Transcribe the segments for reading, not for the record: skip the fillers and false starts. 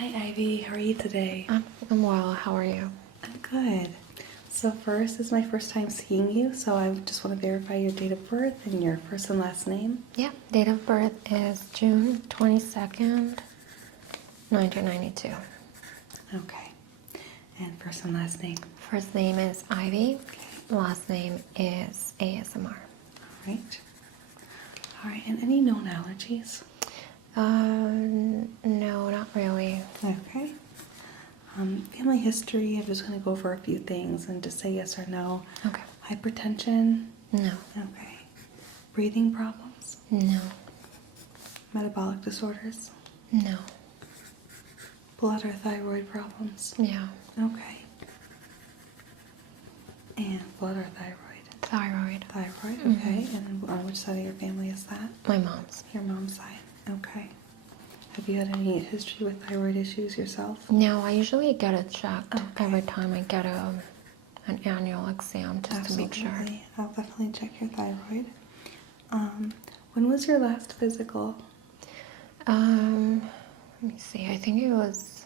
Hi Ivy, how are you today? I'm well. How are you? I'm good. So first, this is my first time seeing you, so I just want to verify your date of birth and your first and last name. Yeah, date of birth is June 22nd, 1992. Okay. And first and last name. First name is Ivy. Okay. Last name is ASMR. All right. All right, and any known allergies? No, not really. Okay. Family history, I'm just going to go over a few things and just say yes or no. Okay. Hypertension? No. Okay. Breathing problems? No. Metabolic disorders? No. Blood or thyroid problems? Yeah. Okay. And blood or thyroid? Thyroid. Thyroid, okay. And on which side of your family is that? My mom's. Your mom's side, okay. Have you had any history with thyroid issues yourself? No, I usually get it checked Okay. every time I get an annual exam just to make sure. Absolutely. I'll definitely check your thyroid. When was your last physical? Let me see. I think it was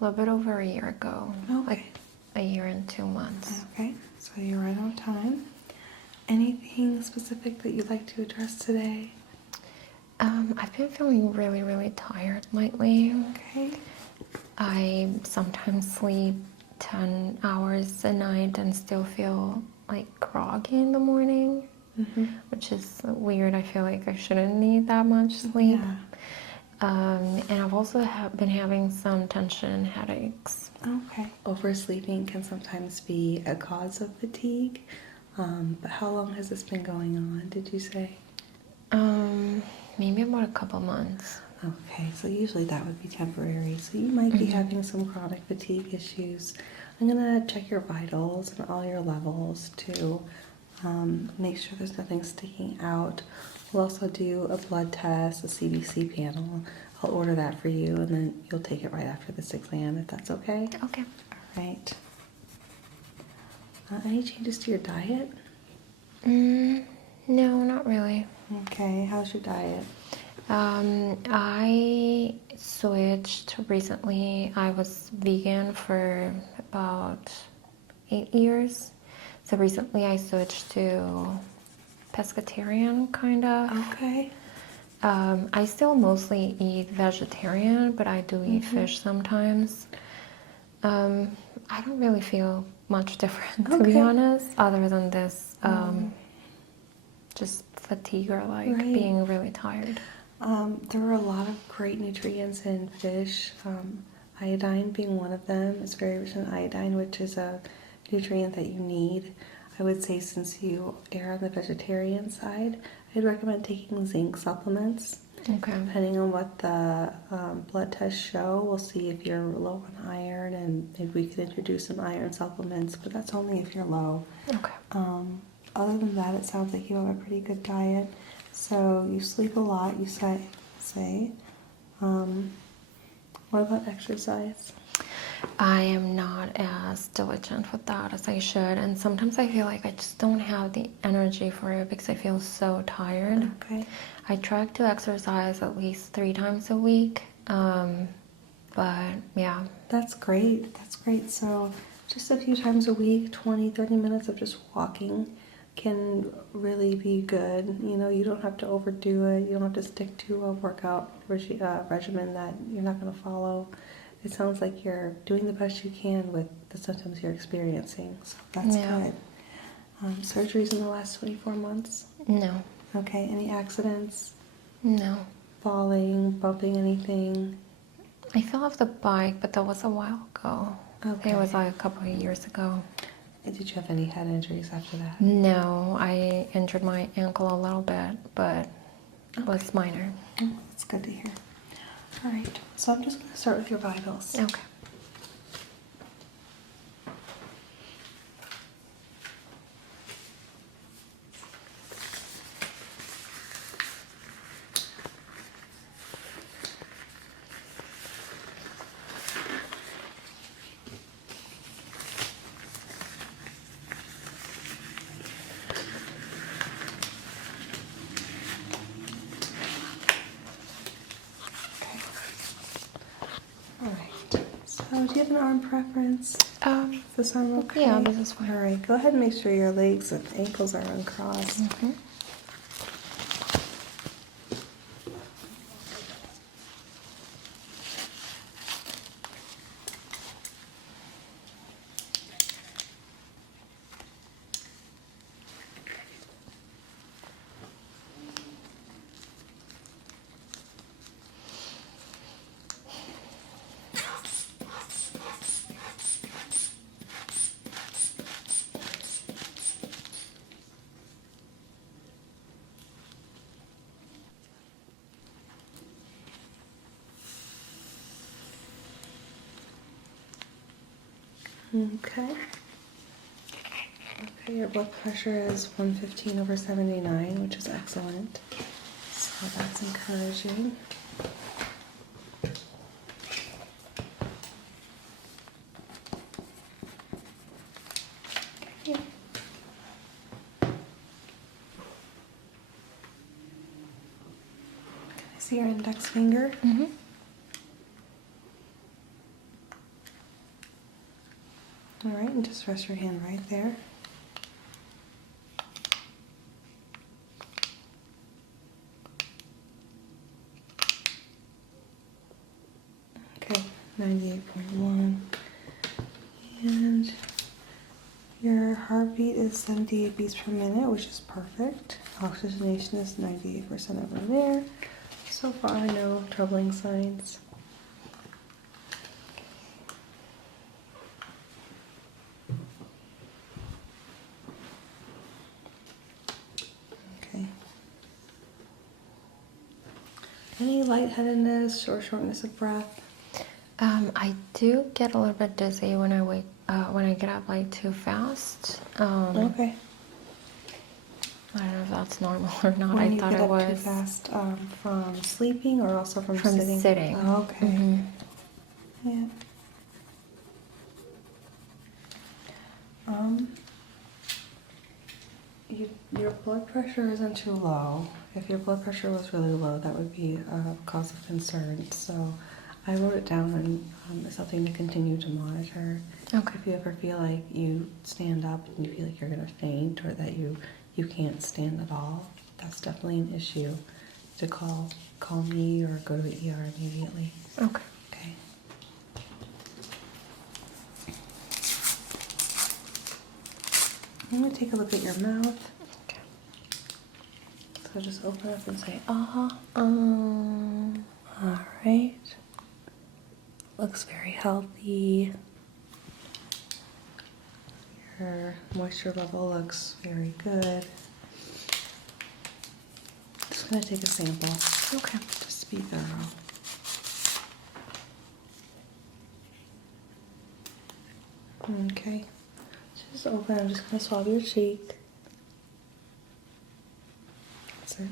a little bit over a year ago. Okay. Like a year and 2 months. Okay, so you're right on time. Anything specific that you'd like to address today? I've been feeling really, really tired lately. Okay. I sometimes sleep 10 hours a night and still feel like groggy in the morning, which is weird. I feel like I shouldn't need that much sleep. Yeah. And I've also been having some tension and headaches. Okay. Oversleeping can sometimes be a cause of fatigue. But how long has this been going on, did you say? Maybe about a couple months. Okay, so usually that would be temporary. So you might be having some chronic fatigue issues. I'm gonna check your vitals and all your levels to make sure there's nothing sticking out. We'll also do a blood test, a CBC panel. I'll order that for you, and then you'll take it right after this exam, if that's okay. Okay. All right. Any changes to your diet? No, not really. Okay, how's your diet? I switched recently. I was vegan for about 8 years. So recently I switched to pescatarian, kind of. Okay. I still mostly eat vegetarian, but I do eat fish sometimes. I don't really feel much different, to be honest, other than this just fatigue or like being really tired. There are a lot of great nutrients in fish. Iodine being one of them. It's very rich in iodine, which is a nutrient that you need. I would say since you err on the vegetarian side, I'd recommend taking zinc supplements. Okay. Depending on what the blood tests show, we'll see if you're low on iron, and maybe we could introduce some iron supplements, but that's only if you're low. Okay. Other than that, it sounds like you have a pretty good diet. So you sleep a lot, you say. What about exercise? I am not as diligent with that as I should, and sometimes I feel like I just don't have the energy for it because I feel so tired. Okay. I try to exercise at least 3 times a week, but yeah. That's great. That's great. So just a few times a week, 20, 30 minutes of just walking can really be good. You know, you don't have to overdo it. You don't have to stick to a workout regimen that you're not going to follow. It sounds like you're doing the best you can with the symptoms you're experiencing. So that's good. Surgeries in the last 24 months? No. Okay. Any accidents? No. Falling, bumping anything? I fell off the bike, but that was a while ago. Okay. It was like a couple of years ago. Did you have any head injuries after that? No, I injured my ankle a little bit, but it was minor. That's good to hear. All right, so I'm just going to start with your vitals. Okay. Oh, do you have an arm preference? Is this arm okay? Yeah, this is fine. All right, go ahead and make sure your legs and ankles are uncrossed. Mm-hmm. Okay. Okay, your blood pressure is 115/79, which is excellent. So that's encouraging. Okay. Can I see your index finger? Mm-hmm. All right, and just rest your hand right there. Okay, 98.1. And your heartbeat is 78 beats per minute, which is perfect. Oxygenation is 98% over there. So far, no troubling signs. Okay. Any lightheadedness or shortness of breath? I do get a little bit dizzy when I get up like too fast. Okay. I don't know if that's normal or not. When I you thought get it up was too fast, from sleeping or also from from sitting? sitting. Oh, okay. Mhm. Yeah. Your blood pressure isn't too low. If your blood pressure was really low, that would be a cause of concern. So I wrote it down and it's something to continue to monitor. Okay. If you ever feel like you stand up and you feel like you're going to faint or that you can't stand at all, that's definitely an issue to call me or go to the ER immediately. Okay. Okay. I'm going to take a look at your mouth. Okay. So just open up and say, all right. Looks very healthy. Your moisture level looks very good. Just going to take a sample. Okay. Just to be thorough. Okay. Just open. I'm just going to swab your cheek. That's it.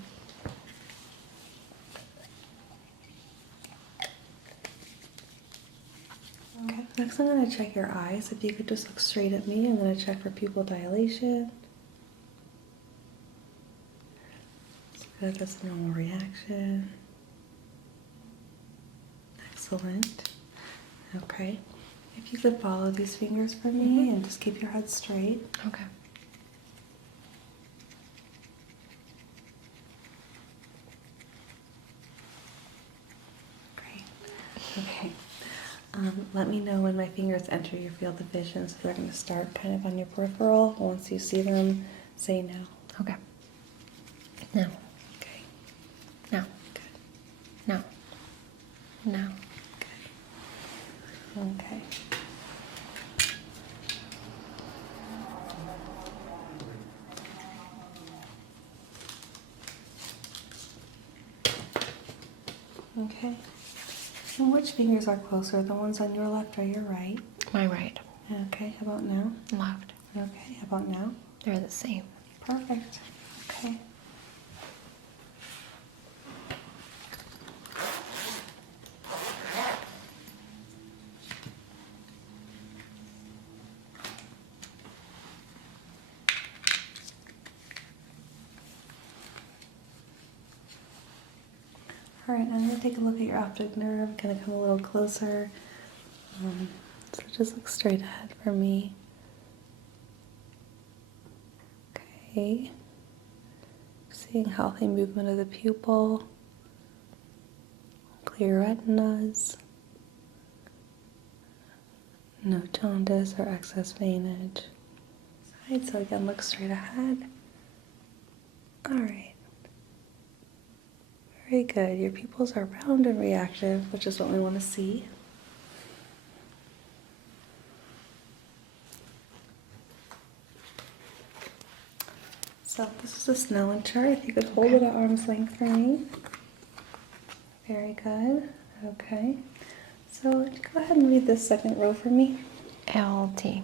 Okay. Next, I'm going to check your eyes. If you could just look straight at me, I'm going to check for pupil dilation. It's good. That's a normal reaction. Excellent. Okay. If you could follow these fingers for me and just keep your head straight. Okay. Great. Okay. Let me know when my fingers enter your field of vision. So they're going to start kind of on your peripheral. Once you see them, say no. Okay. Now. Okay. Now. Good. Now. Now. Good. Okay. Okay. And which fingers are closer, the ones on your left or your right? My right. Okay, how about now? Left. Okay, how about now? They're the same. Perfect. Okay. All right, I'm going to take a look at your optic nerve. Going to come a little closer. So just look straight ahead for me. Okay. Seeing healthy movement of the pupil, clear retinas, no jaundice or excess veinage. Right, so again, look straight ahead. All right. Very good. Your pupils are round and reactive, which is what we want to see. So this is a Snellen chart. If you could hold it at arm's length for me. Very good. Okay. So go ahead and read this second row for me. LT.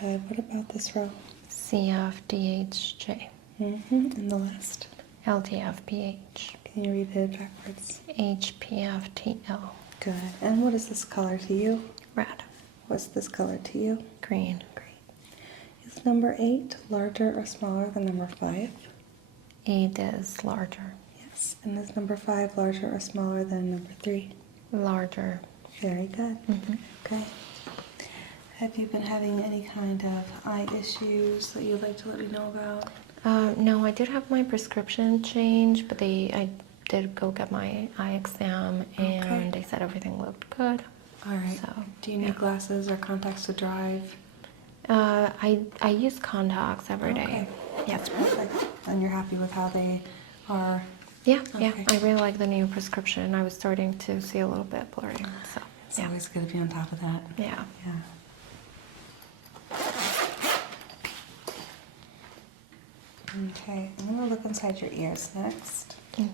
Good. What about this row? CFDHJ. And the last. LTFPH. Can you read it backwards? HPFTL. Good. And what is this color to you? Red. What's this color to you? Green. Great. Is number 8 larger or smaller than number 5? 8 is larger. Yes. And is number 5 larger or smaller than number 3? Larger. Very good. Okay. Have you been having any kind of eye issues that you'd like to let me know about? No, I did have my prescription changed, but I did go get my eye exam, and they said everything looked good. All right. So, do you need glasses or contacts to drive? I use contacts every day. Okay. Yeah. That's perfect. And you're happy with how they are? Yeah, Okay. yeah. I really like the new prescription. I was starting to see a little bit blurry, so It's always good to be on top of that. yeah. Yeah. Okay, I'm going to look inside your ears next. Okay.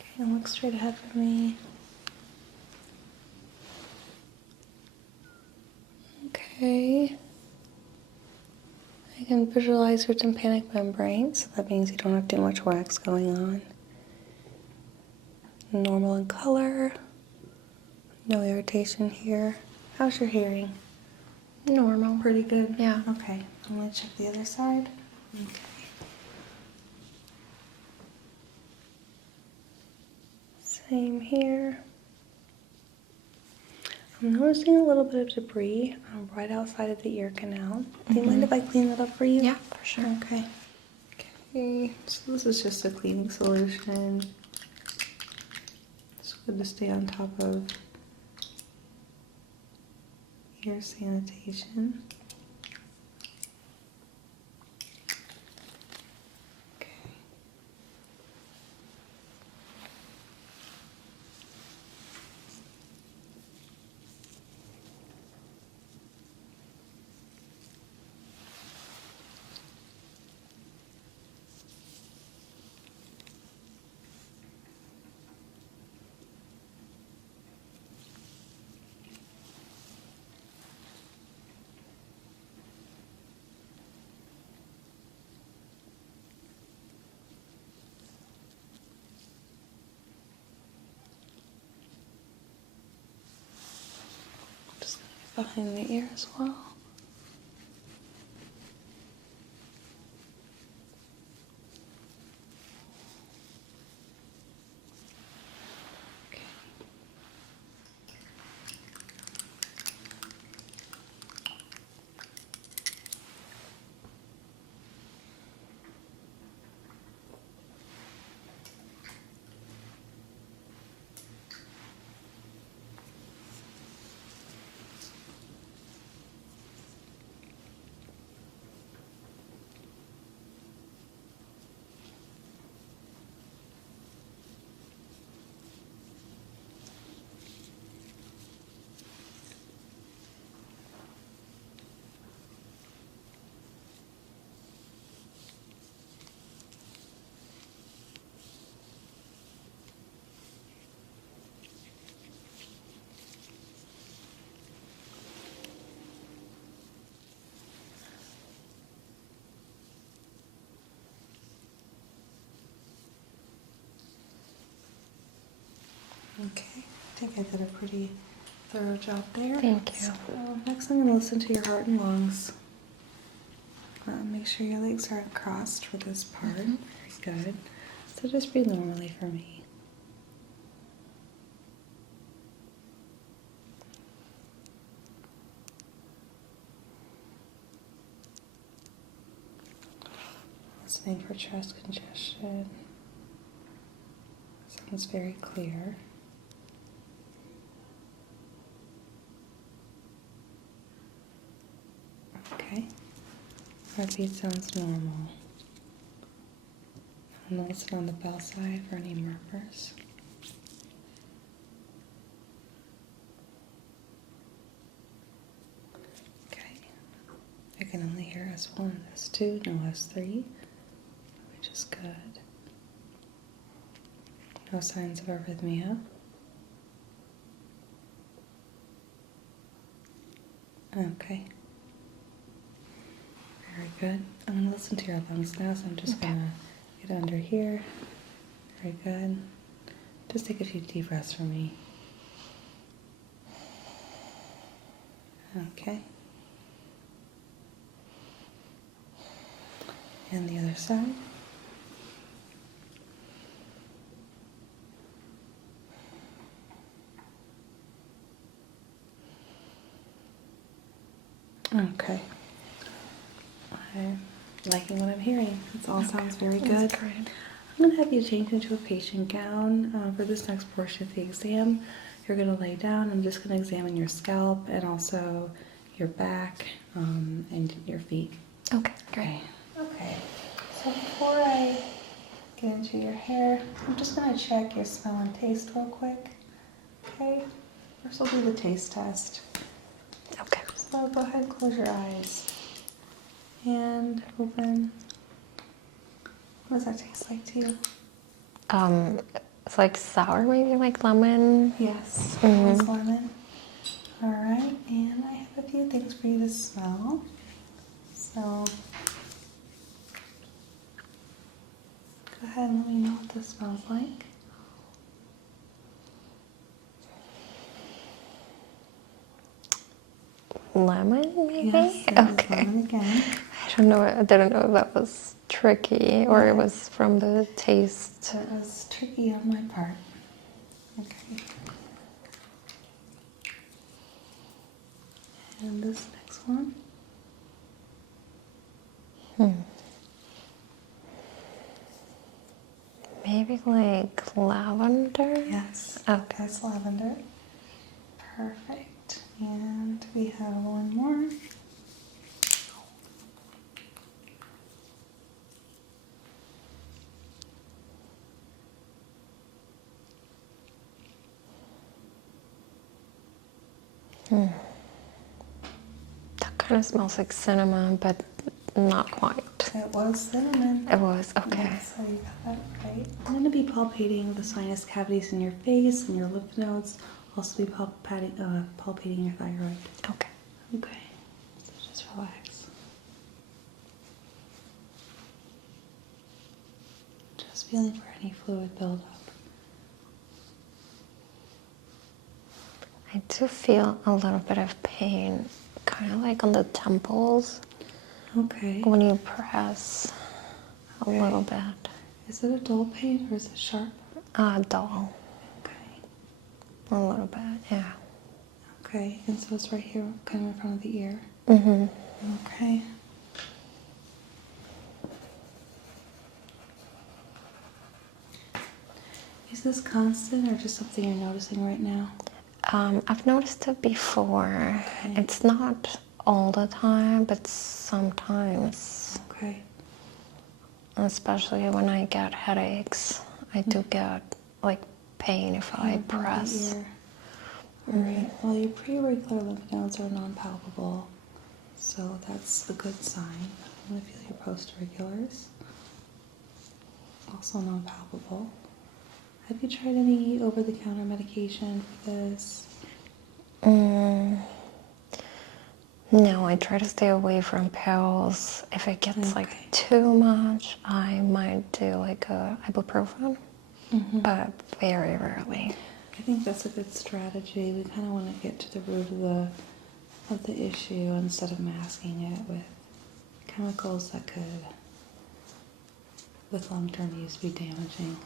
Okay, and look straight ahead for me. Okay. I can visualize your tympanic membrane, so that means you don't have too much wax going on. Normal in color. No irritation here. How's your hearing? Normal. Pretty good? Yeah. Okay, I'm going to check the other side. Okay. Same here. I'm noticing a little bit of debris right outside of the ear canal. Do you mind if I clean that up for you? Yeah, for sure. Okay. Okay, so this is just a cleaning solution. It's good to stay on top of ear sanitation. Okay. Just behind the ear as well. Okay, I think I did a pretty thorough job there. Thank you. So next I'm going to listen to your heart and lungs. Make sure your legs aren't crossed for this part. Very good. So just breathe normally for me. Listening for chest congestion. Sounds very clear. Okay. Heartbeat sounds normal. I'm going to listen on the bell side for any murmurs. Okay. I can only hear S1 and S2, no S3, which is good. No signs of arrhythmia. Okay. Very good. I'm going to listen to your lungs now, so I'm just going to get under here. Very good. Just take a few deep breaths for me. Okay. And the other side. Okay. I'm liking what I'm hearing. It all sounds very good. That's great. I'm going to have you change into a patient gown for this next portion of the exam. You're going to lay down. I'm just going to examine your scalp and also your back and your feet. Okay, great. Okay. So before I get into your hair, I'm just going to check your smell and taste real quick. Okay? First we'll do the taste test. Okay. So go ahead and close your eyes. And open. What does that taste like to you? It's like sour, maybe like lemon. Yes, Mhm. it's lemon. All right, and I have a few things for you to smell. So go ahead and let me know what this smells like. Lemon, maybe? Yes, it is Okay. lemon again. I don't know. I didn't know if that was tricky or it was from the taste. So it was tricky on my part. Okay. And this next one. Maybe like lavender? Yes. Okay. That's lavender. Perfect. And we have one more. That kind of smells like cinnamon, but not quite. It was cinnamon. It was, okay. Yeah, so you got that right. I'm going to be palpating the sinus cavities in your face and your lymph nodes. Also be palpating your thyroid. Okay. Okay. So just relax. Just feeling for any fluid buildup. I do feel a little bit of pain, kind of like on the temples Okay. when you press a little bit. Is it a dull pain or is it sharp? Dull. Okay. A little bit, yeah. Okay. And so it's right here, kind of in front of the ear. Mm-hmm. Okay. Is this constant or just something you're noticing right now? I've noticed it before. Okay. It's not all the time, but sometimes. Okay. Especially when I get headaches, I do get like pain if I In front of the press. ear. All right. Well, your pre-auricular lymph nodes are non-palpable, so that's a good sign. I'm going to feel your post-auriculars. Also non-palpable. Have you tried any over-the-counter medication for this? No, I try to stay away from pills. If it gets like too much, I might do like a ibuprofen, but very rarely. I think that's a good strategy. We kind of want to get to the root of the issue instead of masking it with chemicals that could, with long-term use, be damaging.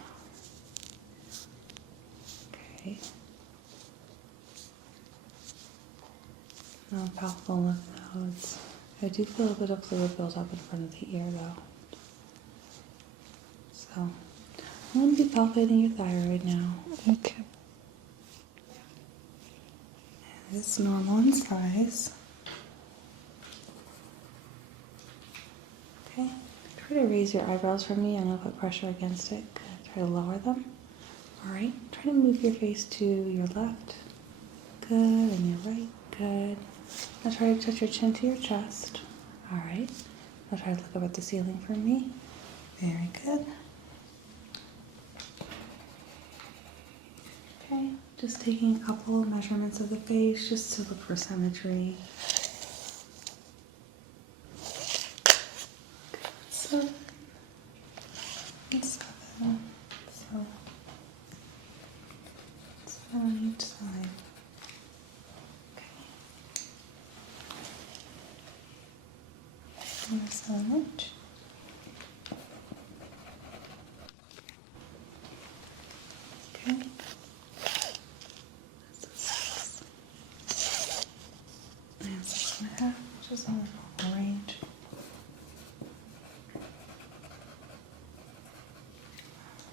Okay. Now palpable lymph nodes. I do feel a bit of fluid build up in front of the ear though. So I'm going to be palpating your thyroid now. Okay. It's normal in size. Okay. Try to raise your eyebrows for me. I'm going to put pressure against it. Good. Try to lower them. Alright. Try to move your face to your left. Good. And your right. Good. Now try to touch your chin to your chest. Alright. Now try to look up at the ceiling for me. Very good. Okay. Just taking a couple of measurements of the face just to look for symmetry. So, 7. So, 7 on each side. Okay. And a 7 inch. Okay. That's a 6. And 6.5, which is in the normal range.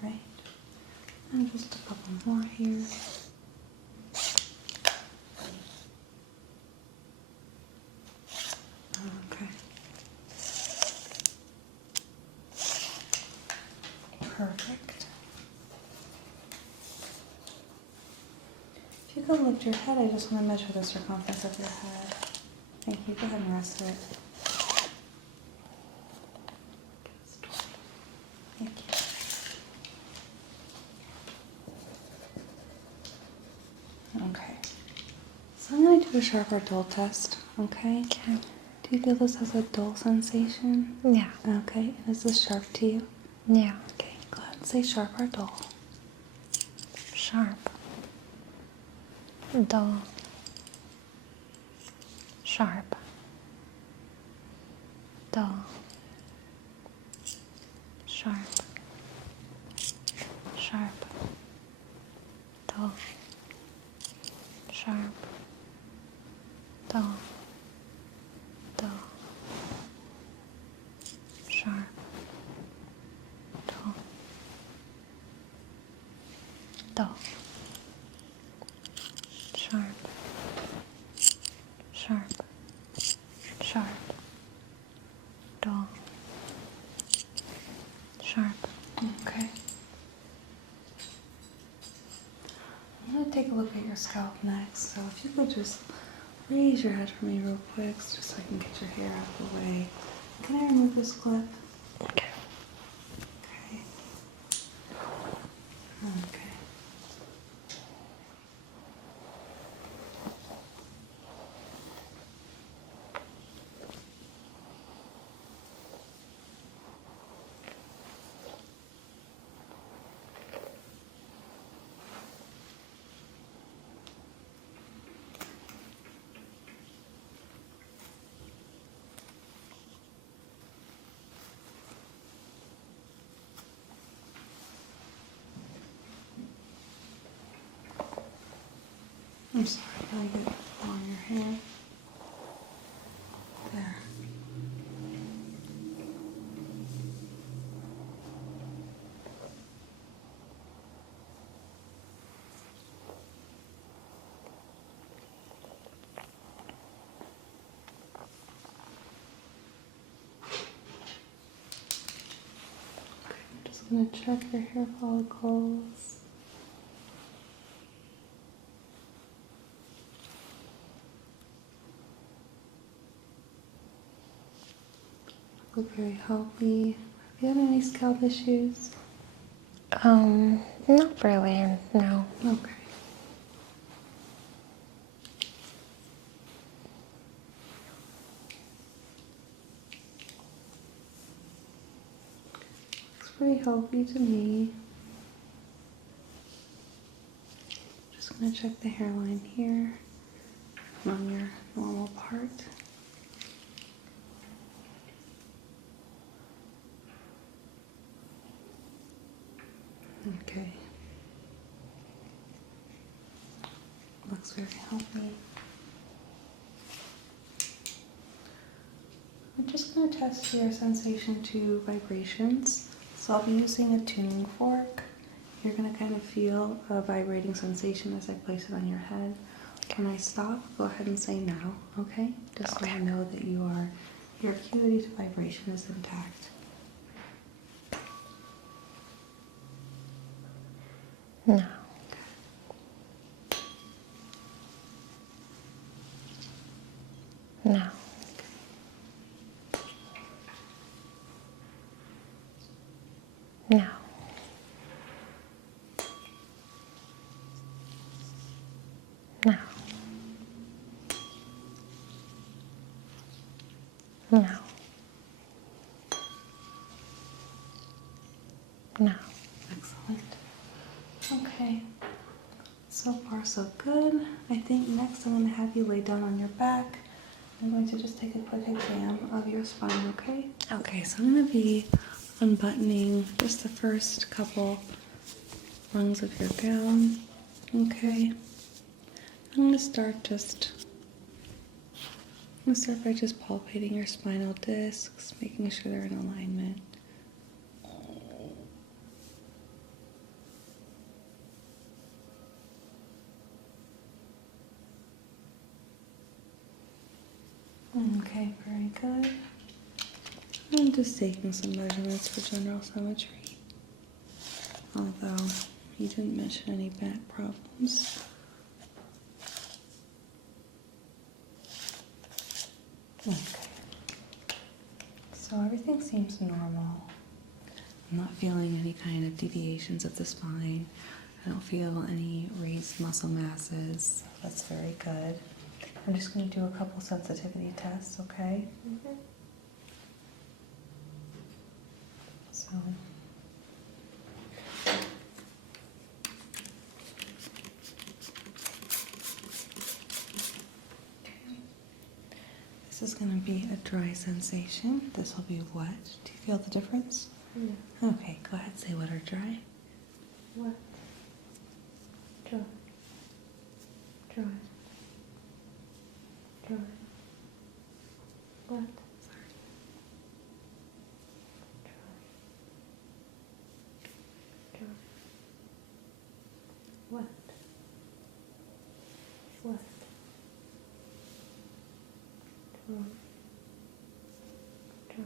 Right. And just a couple more here. Okay. Perfect. If you could lift your head, I just want to measure the circumference of your head. Thank you. Go ahead and rest it. Thank you. Okay. So I'm going to do a sharp or dull test. Okay? Okay. Do you feel this has a dull sensation? Yeah. Okay. And is this sharp to you? Yeah. Okay. Go ahead and say sharp or dull. Sharp. Dull. Sharp. Dull. Sharp. Sharp. Dull. Sharp. Dull. Dull. Sharp. Dull. Dull. Sharp. Sharp. Sharp. Dull. Sharp. Okay. I'm going to take a look at your scalp next. So if you could just raise your head for me real quick, just so I can get your hair out of the way. Can I remove this clip? Okay. Okay. Okay. I'm sorry, I gotta get on your hair. There. Okay, I'm just gonna check your hair follicles. Look very healthy. Have you had any scalp issues? Not really, no. Okay. Looks pretty healthy to me. Just gonna check the hairline here on your normal part. Okay. Looks very healthy. I'm just going to test your sensation to vibrations. So I'll be using a tuning fork. You're going to kind of feel a vibrating sensation as I place it on your head. When I stop, go ahead and say now, okay? Just so I know that your acuity to vibration is intact. No. No. No. No. No. No. Excellent. Okay. So far, so good. I think next I'm going to have you lay down on your back. I'm going to just take a quick exam of your spine, okay? Okay, so I'm going to be unbuttoning just the first couple rungs of your gown. Okay. I'm going to start by just palpating your spinal discs, making sure they're in alignment. Okay, very good. I'm just taking some measurements for general symmetry. Although you didn't mention any back problems. Okay. So everything seems normal. I'm not feeling any kind of deviations of the spine. I don't feel any raised muscle masses. That's very good. I'm just going to do a couple sensitivity tests, okay? Mm-hmm. So, this is going to be a dry sensation. This will be wet. Do you feel the difference? Yeah. Okay, go ahead, say wet or dry. Wet. Dry. Dry. Dry. Wet. Sorry. Dry. Dry. Wet. Wet. Dry. Dry.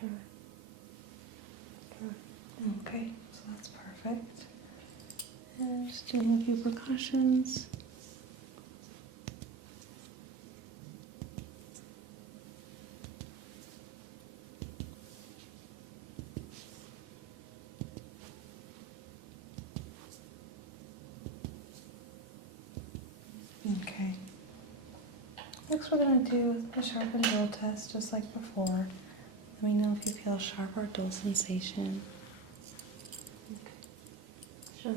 Dry. Dry. Okay, so that's perfect. And just doing a few percussions. Okay. Next we're going to do a sharp and dull test just like before. Let me know if you feel sharp or dull sensation. Okay. Sharp.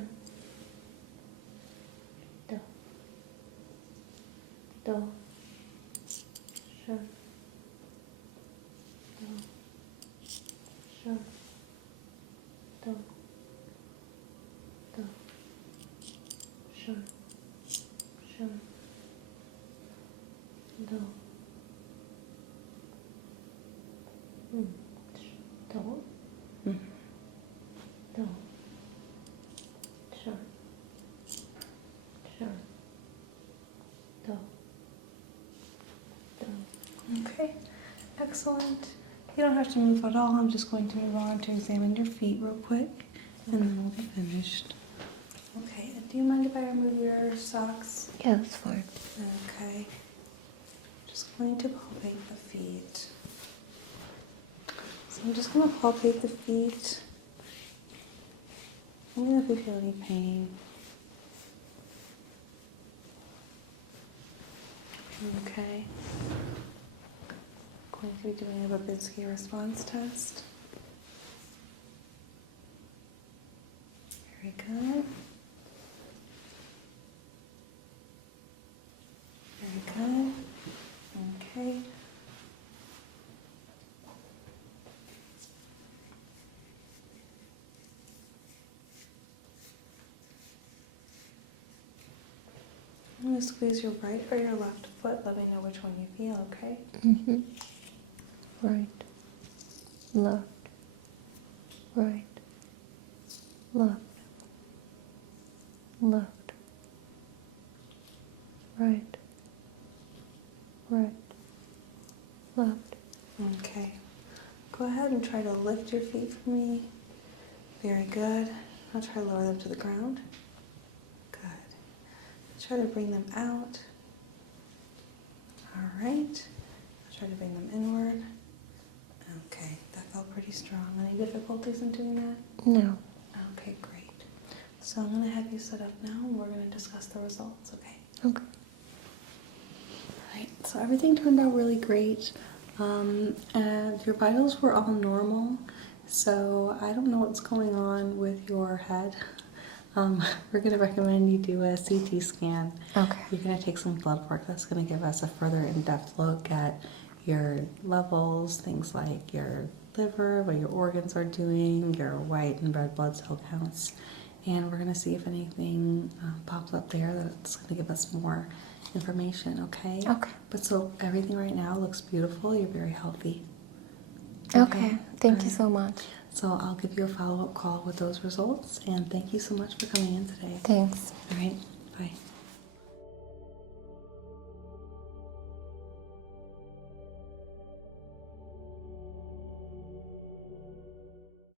Dull. Dull. Sharp. Dull. Sharp. Dull. Dull. Sharp. Sharp. Dull. Dull. Dull. Sharp. Sharp. Dull. Dull. Okay, excellent. You don't have to move at all. I'm just going to move on to examine your feet real quick, and then we'll be finished. Okay, do you mind if I remove your socks? Yeah, that's fine. Okay. Just going to palpate the feet. So I'm just going to palpate the feet. Let me know if you feel any pain. Okay. Going to be doing a Babinski response test. Very good. Very good. Okay. squeeze your right or your left foot. Let me know which one you feel, okay? Mm-hmm. Right, left, right, left, left, right, right, left. Okay. Go ahead and try to lift your feet for me. Very good. Now try to lower them to the ground. Good. Try to bring them out. All right. Try to bring them inward. Okay, that felt pretty strong. Any difficulties in doing that? No. Okay, great. So I'm going to have you sit up now and we're going to discuss the results, okay? Okay. All right, so everything turned out really great. And your vitals were all normal. So I don't know what's going on with your head. We're going to recommend you do a CT scan. Okay. You're going to take some blood work. That's going to give us a further in-depth look at your levels, things like your liver, what your organs are doing, your white and red blood cell counts. And we're going to see if anything pops up there that's going to give us more information, okay? Okay. But so everything right now looks beautiful. You're very healthy. Okay. Thank All you right. so much. So I'll give you a follow-up call with those results. And thank you so much for coming in today. Thanks. All right. Bye.